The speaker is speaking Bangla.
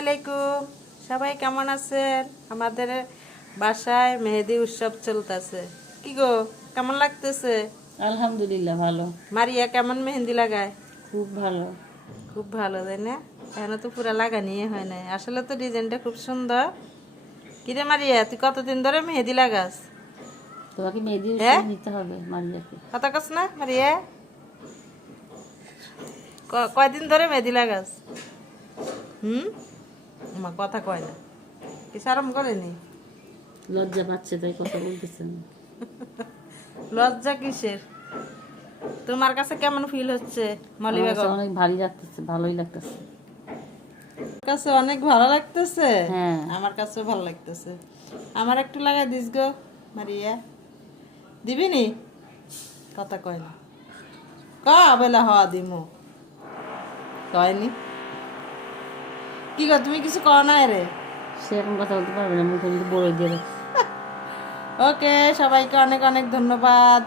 আলাইকুম। সবাই কেমন আছেন? আমাদের বাসায় মেহেদি উৎসব চলতেছে। কি গো, কেমন লাগতেছে? আলহামদুলিল্লাহ ভালো, মারিয়া কেমন মেহেন্দি লাগায়? খুব ভালো। খুব ভালো, তাই না? এখনো তো পুরা লাগানিয়ে হয় নাই। আসলে তো ডিজাইনটা খুব সুন্দর। কিরে মারিয়া, তুই কতদিন ধরে মেহেদি লাগাস? তোমাকে মেহেদি হ্যাঁ, নিতে হবে মারিয়াকে। কথা কস না মারিয়া? কয়দিন ধরে মেহেদি লাগাস? হুম, আমার কথা কয় না, কি শরম করেনি? লজ্জা পাচ্ছে তাই কথা বলতেছে না। লজ্জা কিসের? তোমার কাছে কেমন ফিল হচ্ছে মলি আমার কাছে বেগম? অনেক ভারী লাগতেছে, ভালোই লাগতেছে। আমার কাছে অনেক ভালো লাগতেছে। হ্যাঁ। আমার কাছেও ভালো লাগতেছে। আমার একটু লাগাই দিস গো মারিয়া। দিবি নি? কথা কয় না। বেলা হওয়া দিমু কয়নি। কি গো, তুমি কিছু কও না রে? সে এখন কথা বলতে পারবে না, মুখে মুখে বড় দিয়ে রাখছে। ওকে, সবাইকে অনেক অনেক ধন্যবাদ।